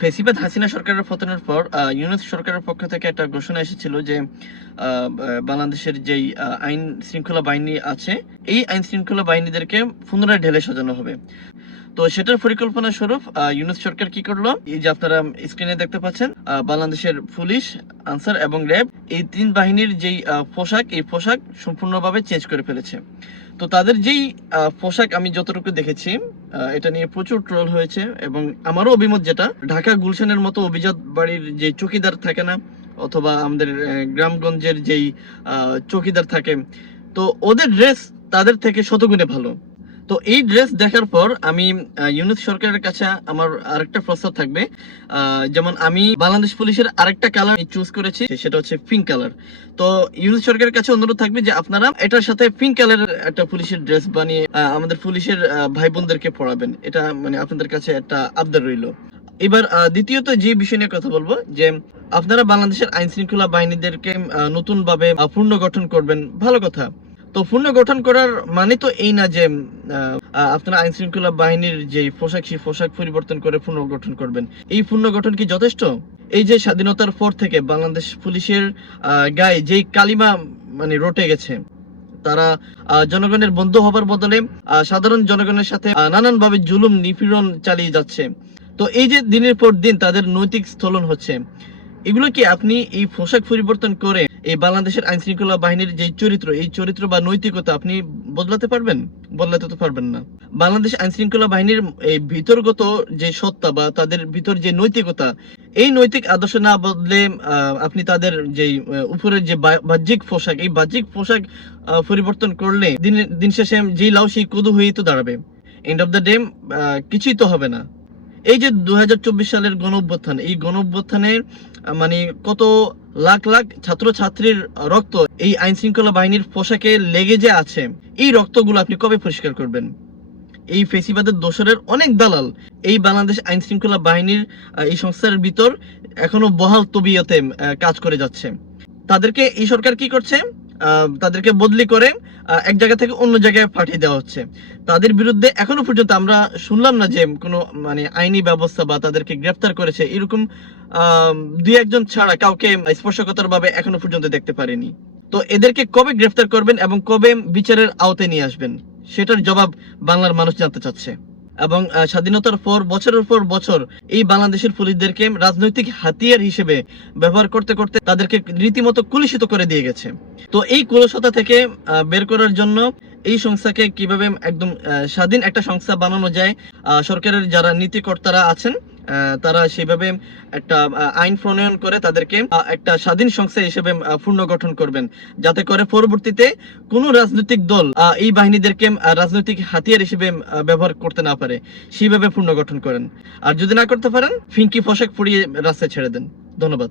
ফেসিবাদ হাসিনা সরকারের পতনের পর ইউনুস সরকারের পক্ষ থেকে একটা ঘোষণা এসেছিল যে বাংলাদেশের যেই আইন শৃঙ্খলা বাহিনী আছে, এই আইন শৃঙ্খলা বাহিনীদেরকে পুনরায় ঢেলে সাজানো হবে। তো সেটার পরিকল্পনা স্বরূপ ইউনুস সরকার কি করল? এই যে আপনারা স্ক্রিনে দেখতে পাচ্ছেন বাংলাদেশের পুলিশ, আনসার এবং র্যাব, এই তিন বাহিনীর যেই পোশাক, এই পোশাক সম্পূর্ণভাবে চেঞ্জ করে ফেলেছে। তো তাদের যেই পোশাক আমি যতটুকু দেখেছি এটা নিয়ে প্রচুর ট্রোল হয়েছে এবং আমারও অভিমত যেটা, ঢাকা গুলশানের মতো অভিজাত বাড়ির যে চৌকিদার থাকে না, অথবা আমাদের গ্রামগঞ্জের যেই চৌকিদার থাকে, তো ওদের ড্রেস তাদের থেকে শতগুণে ভালো। তো এই ড্রেস দেখার পর আমি ইউনুস সরকারের কাছে আমার আরেকটা প্রস্তাব থাকবে। যেমন আমি বাংলাদেশ পুলিশের আরেকটা কালার চুজ করেছি, সেটা হচ্ছে পিঙ্ক কালার তো ইউনুস সরকারের কাছে অনুরোধ থাকবে যে আপনারা এটার সাথে পিঙ্ক কালারের একটা পুলিশের ড্রেস বানিয়ে আমাদের পুলিশের ভাই বোনদেরকে পড়াবেন। এটা মানে আপনাদের কাছে একটা আবদার রইল। এবার দ্বিতীয়ত যে বিষয় নিয়ে কথা বলব, যে আপনারা বাংলাদেশের আইন শৃঙ্খলা বাহিনীদেরকে নতুন ভাবে পুনর্গঠন করবেন, ভালো কথা। তো পুনর্গঠন করার মানে তো এই না যে আপনারা আইন শৃঙ্খলা বাহিনীর যে পোশাক, সেই পোশাক পরিবর্তন করে পুনর্গঠন করবেন। এই পুনর্গঠন কি যথেষ্ট? এই যে স্বাধীনতার পর থেকে বাংলাদেশ পুলিশের গায়ে যেই কালিমা মানে রটে গেছে, তারা জনগণের বন্ধু হবার বদলে সাধারণ জনগণের সাথে নানানভাবে জুলুম, নিপীড়ন চালিয়ে যাচ্ছে। তো এই যে দিনের পর দিন তাদের নৈতিক স্থলন হচ্ছে, এগুলো কি আপনি এই পোশাক পরিবর্তন করে এই বাংলাদেশের আইন শৃঙ্খলা বাহিনীর যে চরিত্র, এই চরিত্র বা নৈতিকতা আপনি বদলাতে পারবেন? বদলাতে তো পারবেন না। বাংলাদেশ আইন শৃঙ্খলা বাহিনীর এই ভিতরগত যে সত্তা বা তাদের ভিতর যে নৈতিকতা, এই নৈতিক আদর্শ না বদলে আপনি তাদের যে উপরের যে বাহ্যিক পোশাক, এই বাহ্যিক পোশাক পরিবর্তন করলে দিন দিন শেষে যেই লাউ সেই কদু হয়েই তো দাঁড়াবে। এন্ড অফ দ্য ডে কিছুই তো হবে না। এই যে দু হাজার চব্বিশ সালের গণ এই গণ মানে কত লাখ লাখ ছাত্র ছাত্রীর রক্ত এই আইন শৃঙ্খলা বাহিনীর পোশাকে লেগে যে আছে, এই রক্তগুলো আপনি কবে পরিষ্কার করবেন? এই ফেসিবাদের দোসরের অনেক দালাল এই বাংলাদেশ আইন শৃঙ্খলা বাহিনীর এই সংস্থার ভিতর এখনও বহাল তবিয়তে কাজ করে যাচ্ছে। তাদেরকে এই সরকার কি করছে? তাদেরকে বদলি করে এক জায়গা থেকে অন্য জায়গায় পাঠিয়ে দেওয়া হচ্ছে। তাদের বিরুদ্ধে এখনও পর্যন্ত আমরা শুনলাম না যে কোনো মানে আইনি ব্যবস্থা বা তাদেরকে গ্রেফতার করেছে, এরকম দুই একজন ছাড়া কাউকে স্পর্শকতার ভাবে এখনও পর্যন্ত দেখতে পারিনি। তো এদেরকে কবে গ্রেফতার করবেন এবং কবে বিচারের আওতায় নিয়ে আসবেন? সেটার জবাব বাংলার মানুষ জানতে চাচ্ছে। এবং স্বাধীনতার পর, বছরের পর বছর এই বাংলাদেশের পুলিশদেরকে রাজনৈতিক হাতিয়ার হিসেবে ব্যবহার করতে করতে তাদেরকে রীতিমতো কুলুষিত করে দিয়ে গেছে। তো এই কুলসতা থেকে বের করার জন্য এই সংস্থাকে কীভাবে একদম স্বাধীন একটা সংস্থা বানানো যায় সরকারের যারা নীতিকর্তারা আছেন তারা সেভাবে একটা আইন প্রণয়ন করে তাদেরকে একটা স্বাধীন সংস্থা হিসেবে পুনর্গঠন করবেন। যাতে করে পরবর্তীতে কোনো রাজনৈতিক দল এই বাহিনীদেরকে রাজনৈতিক হাতিয়ার হিসেবে ব্যবহার করতে না পারে সেইভাবে পুনর্গঠন করেন। আর যদি না করতে পারেন ফিঙ্কি পোশাক পরিয়ে রাস্তায় ছেড়ে দেন। ধন্যবাদ।